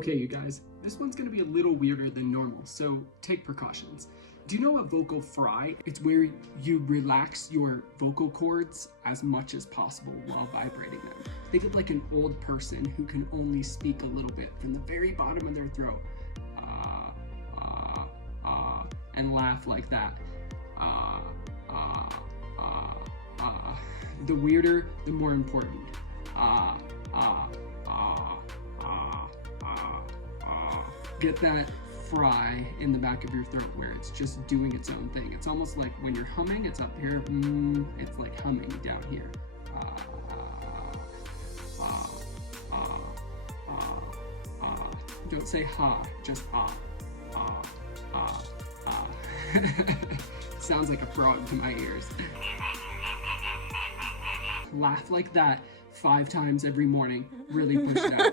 Okay, you guys, this one's gonna be a little weirder than normal, so take precautions. Do you know a vocal fry? It's where you relax your vocal cords as much as possible while vibrating them. Think of like an old person who can only speak a little bit from the very bottom of their throat. And laugh like that. The weirder, the more important. Get that fry in the back of your throat where it's just doing its own thing. It's almost like when you're humming, it's up here. It's like humming down here. Don't say ha, just Sounds like a frog to my ears. Laugh like that 5 times every morning. Really push it out.